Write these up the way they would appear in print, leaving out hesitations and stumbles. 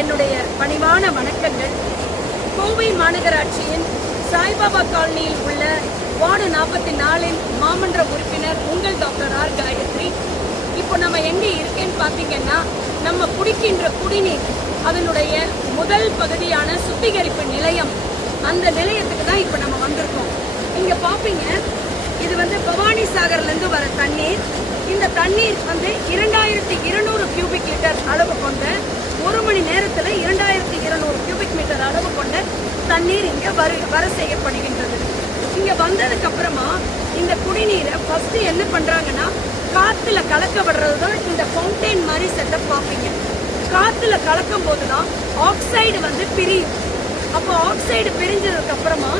என்னுடைய பணிவான வணக்கங்கள். கோவை மாநகராட்சியின் சாய்பாபா காலனியில் உள்ள வார்டு 44 மாமன்ற உறுப்பினர் உங்கள் டாக்டர் ஆர் காயத்ரி. இப்போ நம்ம எங்கே இருக்கேன்னு பார்த்தீங்கன்னா, நம்ம குடிக்கின்ற குடிநீர் அதனுடைய முதல் பகுதியான சுத்திகரிப்பு நிலையம், அந்த நிலையத்துக்கு தான் இப்போ நம்ம வந்திருக்கோம். இங்கே பார்ப்பீங்க, இது பவானி சாகர்லேருந்து வர தண்ணீர். இந்த தண்ணீர் 2200 கியூபிக் லிட்டர் அளவு கொண்ட, ஒரு மணி நேரத்தில் 2200 கியூபிக் மீட்டர் அளவு கொண்ட தண்ணீர் இங்கே வர செய்யப்படுகின்றது. இங்கே வந்ததுக்கு அப்புறமா இந்த குடிநீரை ஃபர்ஸ்ட் என்ன பண்ணுறாங்கன்னா, காற்றுல கலக்க விடுறது தான் இந்த ஃபவுண்டைன் மாதிரி செட்டப் பார்ப்பீங்க. காற்றுல கலக்கும் போது தான் ஆக்சைடு பிரியும். அப்போ ஆக்சைடு பிரிஞ்சதுக்கு அப்புறமா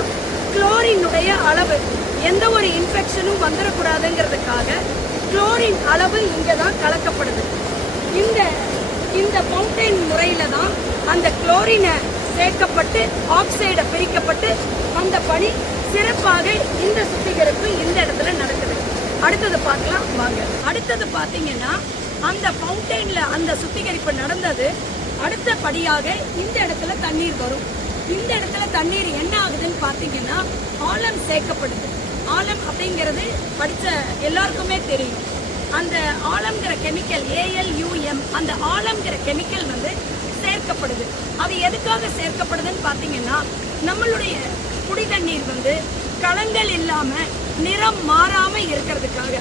குளோரினுடைய அளவு, எந்த ஒரு இன்ஃபெக்ஷனும் வந்துடக்கூடாதுங்கிறதுக்காக குளோரின் அளவு இங்கே தான் கலக்கப்படுது. இந்த ஃபவுண்டைன் முறையில் தான் அந்த குளோரினை சேர்க்கப்பட்டு ஆக்சைடை பிரிக்கப்பட்டு அந்த பணி சிறப்பாக இந்த சுத்திகரிப்பு இந்த இடத்துல நடக்குது. அடுத்தது பார்க்கலாம் வாங்க. அடுத்தது பார்த்தீங்கன்னா, அந்த ஃபவுண்டைன்ல அந்த சுத்திகரிப்பு நடந்தது. அடுத்த படியாக இந்த இடத்துல தண்ணீர் வரும். இந்த இடத்துல தண்ணீர் என்ன ஆகுதுன்னு பார்த்தீங்கன்னா, ஆலம் சேர்க்கப்படுது. ஆலம் அப்படிங்கிறது படித்த எல்லாருக்குமே தெரியும். அந்த ஆலம்ங்கிற கெமிக்கல் ALUM, அந்த ஆலம்ங்கிற கெமிக்கல் சேர்க்கப்படுது. அது எதுக்காக சேர்க்கப்படுதுன்னு பார்த்தீங்கன்னா, நம்மளுடைய குடி தண்ணீர் களங்கள் இல்லாம நிறம் மாறாம இருக்கிறதுக்காக,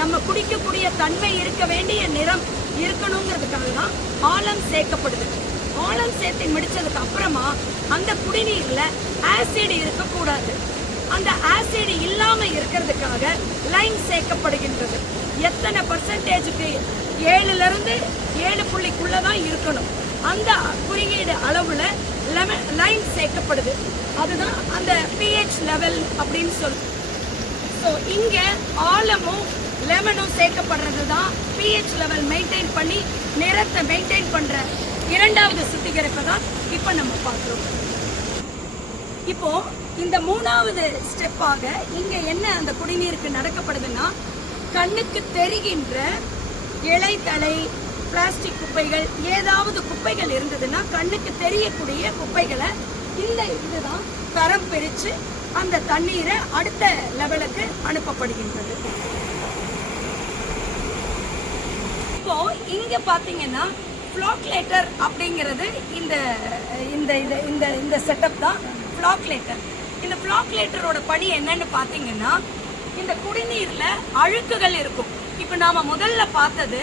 நம்ம குடிக்கக்கூடிய தன்மை இருக்க வேண்டிய நிறம் இருக்கணுங்கிறதுக்காக தான் ஆலம் சேர்க்கப்படுது. ஆலம் சேர்த்து முடிச்சதுக்கு அப்புறமா அந்த குடிநீர்ல ஆசிட் இருக்கக்கூடாது. அந்த ஆசிட் இல்லாம இருக்கிறதுக்காக லைம் சேர்க்கப்படுகின்றது. எத்தனை பர்சன்டேஜுக்கு? 7லிருந்து 7.0 தான் இருக்கணும். அந்த குறியீடு அளவுல லைம் சேர்க்கப்படுது. அதுதான் அந்த pH லெவல் அப்படின்னு சொல்லு. ஸோ இங்க ஆலமும் லெமனும் சேர்க்கப்படுறது தான் pH லெவல் மெயின்டைன் பண்ணி நிறத்தை மெயின்டைன் பண்ற இரண்டாவது சுத்திகரிப்பை தான் இப்போ நம்ம பார்க்குறோம். இப்போ இந்த 3வது ஸ்டெப்பாக இங்க என்ன அந்த குடிநீருக்கு நடக்கப்படுதுன்னா, கண்ணுக்கு தெரிகின்ற இலைத்தலை, பிளாஸ்டிக் குப்பைகள், ஏதாவது குப்பைகள் இருந்ததுன்னா கண்ணுக்கு தெரியக்கூடிய குப்பைகளை இந்த இதுதான் தரம் பிரித்து அந்த தண்ணீரை அடுத்த லெவலுக்கு அனுப்பப்படுகின்றது. இப்போ இங்க பாத்தீங்கன்னா, ஃப்ளாக்லேட்டர் அப்படிங்கிறது இந்த இந்த இந்த இந்த செட்டப் தான் ஃப்ளாக்லேட்டர். இந்த ஃப்ளாக்லேட்டரோட பணி என்னன்னு பார்த்தீங்கன்னா, இந்த குடிநீர்ல அழுக்குகள் இருக்கும். இப்போ நாம முதல்ல பார்த்தது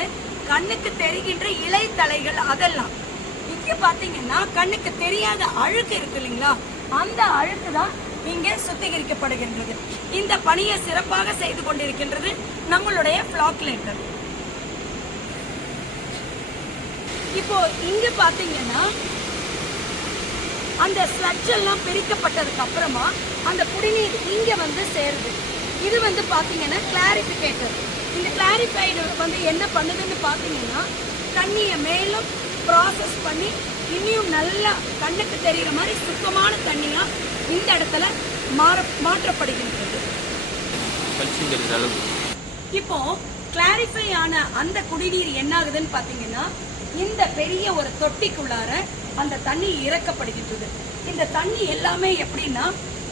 கண்ணுக்கு தெரிகின்ற இலைத்தலைகள், அதெல்லாம். இங்க பாத்தீங்கன்னா கண்ணுக்கு தெரியாத அழுக்கு இருக்கு இல்லைங்களா, அந்த அழுக்கு தான் இங்கே சுத்திகரிக்கப்படுகின்றது. இந்த பணியை சிறப்பாக செய்து கொண்டிருக்கின்றது நம்மளுடைய ஃப்ளாக்லேட்டர். இப்போ இங்க பாத்தீங்கன்னா, அந்த ஸ்லட்ஜ் எல்லாம் பிரிக்கப்பட்டதுக்கு அப்புறமா அந்த குடிநீர் இங்க சேருது. இது பாத்தீங்கன்னா கிளாரிஃபிகேட்டர். இந்த கிளாரிஃபைடு என்ன பண்ணுதுன்னு பாத்தீங்கன்னா, தண்ணியை மேலும் ப்ராசஸ் பண்ணி இன்னும் நல்லா கண்ணுக்கு தெரிகிற மாதிரி சுத்தமான தண்ணியா இந்த இடத்துல மாற்றப்படுகின்றது. இப்போ கிளாரிஃபை ஆன அந்த குடிநீர் என்ன ஆகுதுன்னு பாத்தீங்கன்னா, இந்த பெரிய ஒரு தொட்டிக்குள்ளார அந்த தண்ணி இறக்கப்படுகின்றது. இந்த தண்ணி எல்லாமே எப்படின்னா,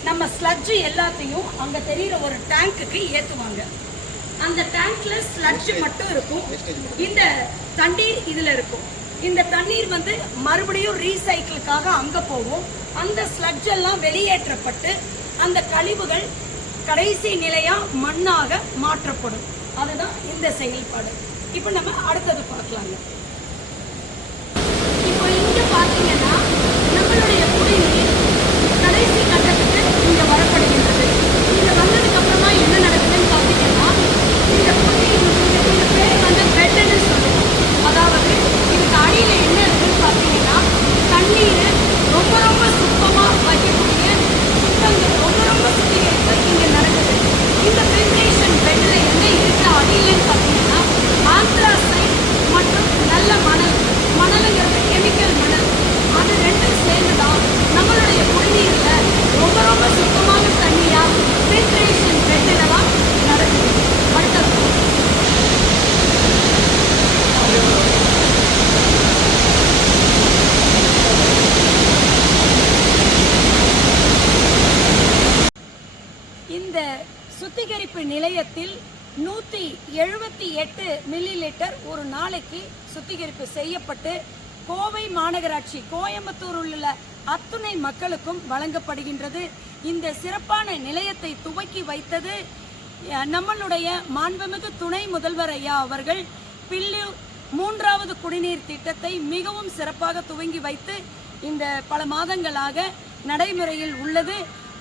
நம்ம ஸ்லட்ஜ் எல்லாத்தையும் அங்க தெரிகிற ஒரு டேங்குக்கு ஏத்துவாங்க. அந்த டேங்க்ல ஸ்லட்ஜ் மட்டும் இருக்கும், இந்த தண்ணீர் இதுல இருக்கும். இந்த தண்ணீர் மறுபடியும் ரீசைக்கிளுக்காக அங்க போகும். அந்த ஸ்லட்ஜ் எல்லாம் வெளியேற்றப்பட்டு அந்த கழிவுகள் கடைசி நிலையா மண்ணாக மாற்றப்படும். அதுதான் இந்த செயல்பாடு. இப்போ நம்ம அடுத்தது பார்க்கலாங்க. இப்போ இங்க பாத்தீங்கன்னா, நம்மளுடைய குடிநீர் கடைசி கட்டத்துக்கு இங்க வரப்படுகின்றது. இங்க வந்ததுக்கு அப்புறமா என்ன நடக்குதுன்னு பாத்தீங்கன்னா, இந்த குடிநீர் இந்த பேர் பெட்னு சொல்லுவோம். அதாவது இதுக்கு அடியில என்ன இருக்குன்னு பாத்தீங்கன்னா, தண்ணீரை ரொம்ப ரொம்ப சுத்தமா வைக்கக்கூடிய ரொம்ப சுத்திகரிப்பு இங்க நடக்குது. இந்த ஃபில்ட்ரேஷன் பெட்ல என்ன இருக்கு அடியிலன்னு பாத்தீங்கன்னா, ஆந்த்ராசைட் மற்றும் 8 மில்லி லிட்டர் ஒரு நாளைக்கு சுத்திகரிப்பு செய்யப்பட்டு கோவை மாநகராட்சி கோயம்புத்தூர் உள்ள அத்துணை மக்களுக்கும் வழங்கப்படுகின்றது. இந்த சிறப்பான நிலையத்தை துவக்கி வைத்தது நம்மளுடைய மாண்புமிகு துணை முதல்வர் ஐயா அவர்கள். பில்லூர் 3வது குடிநீர் திட்டத்தை மிகவும் சிறப்பாக துவங்கி வைத்து இந்த பல மாதங்களாக நடைமுறையில் உள்ளது.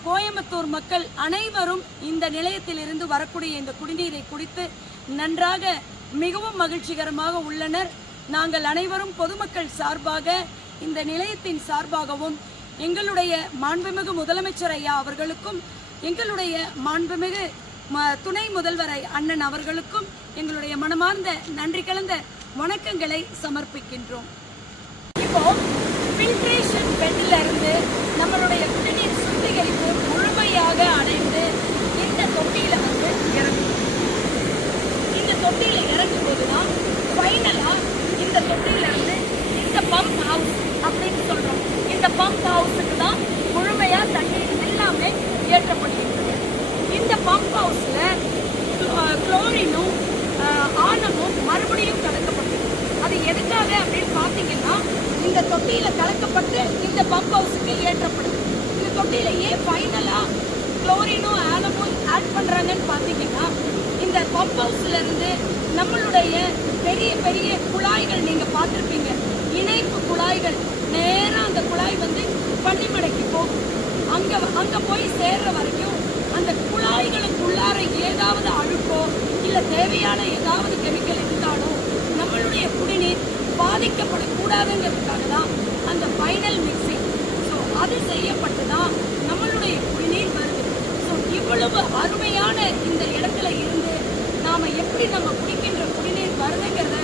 கோயம்புத்தூர் மக்கள் அனைவரும் இந்த நிலையத்தில் இருந்து வரக்கூடிய இந்த குடிநீரை குடித்து நன்றாக மிகவும் மகிழ்ச்சிகரமாக உள்ளனர். நாங்கள் அனைவரும் பொதுமக்கள் சார்பாக இந்த நிலையத்தின் சார்பாகவும் எங்களுடைய மாண்புமிகு முதலமைச்சர் ஐயா அவர்களுக்கும் எங்களுடைய மாண்புமிகு துணை முதல்வர் அண்ணன் அவர்களுக்கும் எங்களுடைய மனமார்ந்த நன்றி கலந்த வணக்கங்களை சமர்ப்பிக்கின்றோம். இப்போ ஃபில்ட்ரேஷன் பெட்டில் இருந்து நம்மளுடைய குடிநீர் சுத்திகரிப்பு முழுமையாக அடைந்து இந்த தொட்டியில் வந்து இறங்கும். இந்த தொட்டியில் இறங்கும் போது தான் ஃபைனலாக இந்த தொட்டியிலிருந்து இந்த பம்ப் ஹவுஸ் அப்படின்னு சொல்கிறோம். இந்த பம்ப் ஹவுஸுக்கு தான் முழுமையாக தண்ணீர் எல்லாமே ஏற்றப்படுகின்றது. இந்த பம்ப் ஹவுஸில் குளோரினும் ஆனமும் மறுபடியும் கலக்கப்பட்டது. அது எதுக்காக அப்படின்னு பார்த்தீங்கன்னா இந்த தொட்டியில் கலக்கப்பட்டு இந்த பம்ப் ஹவுஸுக்கு ஏற்றப்படுது. இந்த தொட்டியில் ஏன் ஃபைனலாக குளோரினும் ஆனமும் ஆட் பண்ணுறாங்கன்னு பார்த்தீங்கன்னா இந்த பம்ப் ஹவுஸ்லேருந்து நம்மளுடைய பெரிய பெரிய குழாய்கள் நீங்கள் பார்த்துருப்பீங்க, இணைப்பு குழாய்கள் நேராக அந்த குழாய் வந்து பன்னிமடைக்கு போகும். அங்கே போய் சேர்ற வரைக்கும் அந்த குழாய்களுக்குள்ளார ஏதாவது அழுக்கோ இல்லை தேவையான ஏதாவது கெமிக்கல் இருந்தாலும் நம்மளுடைய குடிநீர் பாதிக்கப்படக்கூடாதுங்கிறதுக்காக தான் அந்த ஃபைனல் மிக்சிங். ஸோ அது செய்யப்பட்டு தான் நம்மளுடைய குடிநீர் வருது. ஸோ இவ்வளவு அருமையான இந்த இடத்துல இருந்து நாம் எப்படி நம்ம குடிக்கின்ற குடிநீர் வருதுங்கிறத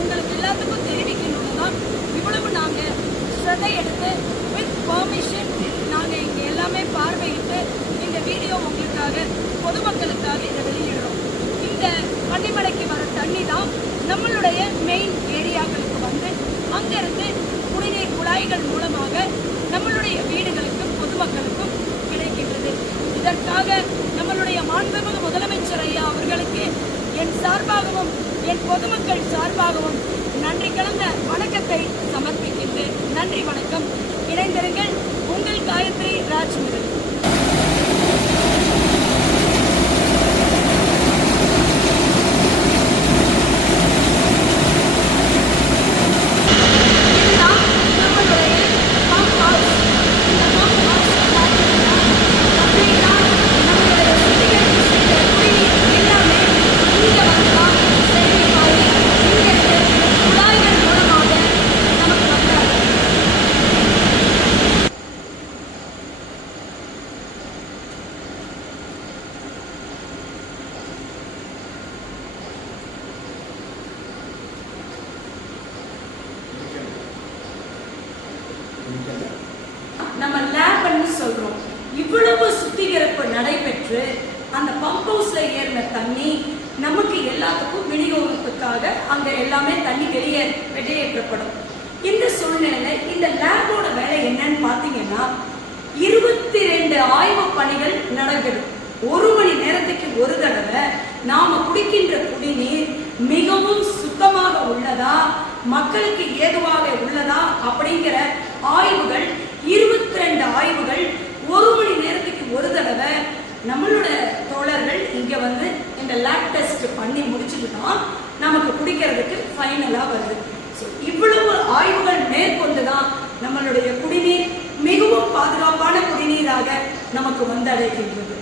உங்களுக்கு எல்லாத்துக்கும் தெரிவிக்கணும்னு தான் இவ்வளவு நாங்கள் ஸ்ரதை எடுத்து வித் பர்மிஷன் நாங்கள் இங்கே எல்லாமே பார்வையிட்டு இந்த வீடியோ உங்களுக்காக பொதுமக்களுக்காக இதை வெளியிடுறோம். இந்த பன்னிமலைக்கு வர தண்ணி தான் நம்மளுடைய மெயின் ஏரியாக்களுக்கு வந்து அங்கிருந்து குடிநீர் குழாய்கள் மூலமாக நம்மளுடைய வீடுகளுக்கும் பொதுமக்களுக்கும் கிடைக்கின்றது. இதற்காக நம்மளுடைய மாண்புமிகு முதலமைச்சர் ஐயா அவர்களுக்கு என் சார்பாகவும் என் பொதுமக்கள் சார்பாகவும் நன்றி கலந்த வணக்கத்தை சமர்ப்பிக்கின்றேன். நன்றி, வணக்கம். இணைந்திருங்கள். உங்கள் காயத்ரி ராஜ்முருகன். நம்ம லேப்னு சொல்றோம். இவ்வளவு சுத்திகரிப்பு நடைபெற்று அந்த பம்ப் ஹவுஸ்ல ஏறின தண்ணி நமக்கு எல்லாத்துக்கும் விநியோகத்துக்காக அங்க எல்லாமே தண்ணி வெளியேற்றப்படும். இந்த சூழ்நிலையில இந்த லேபோட வேலை என்னன்னு பாத்தீங்கன்னா 22 ஆய்வு பணிகள் நடைபெறும். 1 மணி நேரத்துக்கு ஒரு தடவை நாம குடிக்கின்ற குடிநீர் மிகவும் சுத்தமாக உள்ளதா, மக்களுக்கு ஏதுவாக உள்ளதா அப்படிங்கிற ஆய்வுகள் 22 ஆய்வுகள் 1 மணி நேரத்துக்கு ஒரு தடவை நம்மளோட தோழர்கள் இங்க வந்து இந்த லேப் டெஸ்ட் பண்ணி முடிச்சுட்டு தான் நமக்கு குடிக்கிறதுக்கு ஃபைனலா வருது. ஸோ இவ்வளவு ஆய்வுகள் மேற்கொண்டு தான் நம்மளுடைய குடிநீர் மிகவும் பாதுகாப்பான குடிநீராக நமக்கு வந்தடைகின்றது.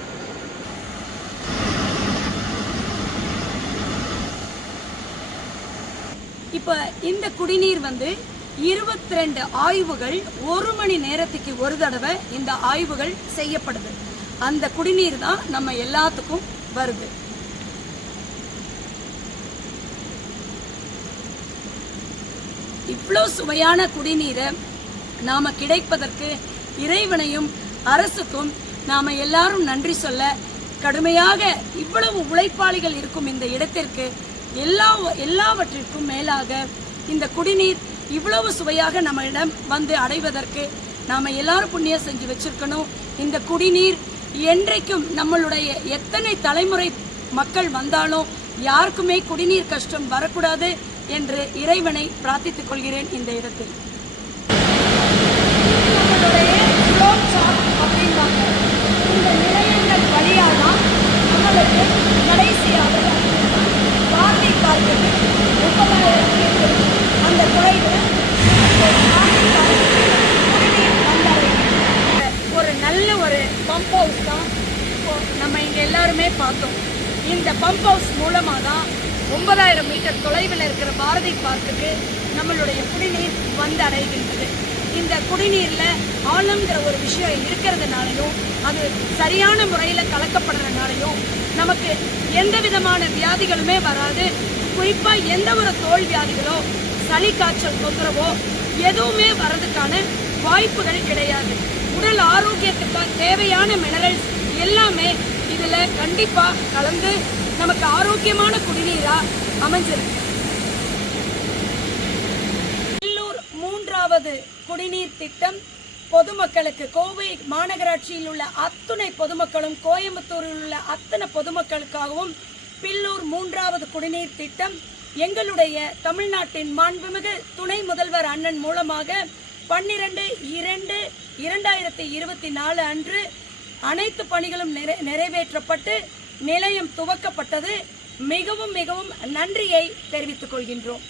இப்ப இந்த குடிநீர் வந்து 22 ஆய்வுகள் 1 மணி நேரத்துக்கு ஒரு தடவை இந்த ஆய்வுகள் செய்யப்படுது. அந்த குடிநீர் தான் நம்ம எல்லாத்துக்கும் வருது. இவ்வளோ சுவையான குடிநீரை நாம கிடைப்பதற்கு இறைவனையும் அரசுக்கும் நாம எல்லாரும் நன்றி சொல்ல கடுமையாக இவ்வளவு உழைப்பாளிகள் இருக்கும் இந்த இடத்திற்கு எல்லாவற்றிற்கும் மேலாக இந்த குடிநீர் இவ்வளவு சுவையாக நம்மிடம் வந்து அடைவதற்கு நாம எல்லாரும் புண்ணியம் செஞ்சு வச்சிருக்கணும். இந்த குடிநீர் என்றைக்கும் நம்மளுடைய எத்தனை தலைமுறை மக்கள் வந்தாலும் யாருக்குமே குடிநீர் கஷ்டம் வரக்கூடாது என்று இறைவனை பிரார்த்தித்துக் கொள்கிறேன் இந்த இடத்தில். இந்த நிலையங்கள் வழியாக நம்மளுக்கு கடைசியாக பாரதி பார்க்குக்கு 30,000 மீட்டர் அந்த தொலைவில் ஒரு நல்ல ஒரு பம்ப் ஹவுஸ் தான் நம்ம இங்கே எல்லாருமே பார்த்தோம். இந்த பம்ப் ஹவுஸ் மூலமாக தான் 9,000 மீட்டர் தொலைவில் இருக்கிற பாரதி பார்க்குக்கு நம்மளுடைய குடிநீர் வந்து அடைகின்றது. இந்த குடிநீரில் ஆழங்கிற ஒரு விஷயம் இருக்கிறதுனாலையும் அது சரியான முறையில் கலக்கப்படுறதுனாலையும் நமக்கு எந்த விதமான வியாதிகளுமே வராது. குறிப்பாக எந்த ஒரு தோல் வியாதிகளோ சளி காய்ச்சல் தொந்தரவோ எதுவுமே வர்றதுக்கான வாய்ப்புகள் கிடையாது. உடல் ஆரோக்கியத்துக்காக தேவையான மினரல்ஸ் எல்லாமே இதில் கண்டிப்பாக கலந்து நமக்கு ஆரோக்கியமான குடிநீராக அமைஞ்சிருக்கு. பில்லூர் 3வது குடிநீர் திட்டம் பொதுமக்களுக்கு, கோவை மாநகராட்சியில் உள்ள அத்துணை பொதுமக்களும், கோயம்புத்தூரில் உள்ள அத்தனை பொதுமக்களுக்காகவும் பில்லூர் 3வது குடிநீர் திட்டம் எங்களுடைய தமிழ்நாட்டின் மாண்புமிகு துணை முதல்வர் அண்ணன் மூலமாக 12/2/2024 அன்று அனைத்து பணிகளும் நிறைவேற்றப்பட்டு நிலையம் துவக்கப்பட்டது. மிகவும் மிகவும் நன்றியை தெரிவித்துக் கொள்கின்றோம்.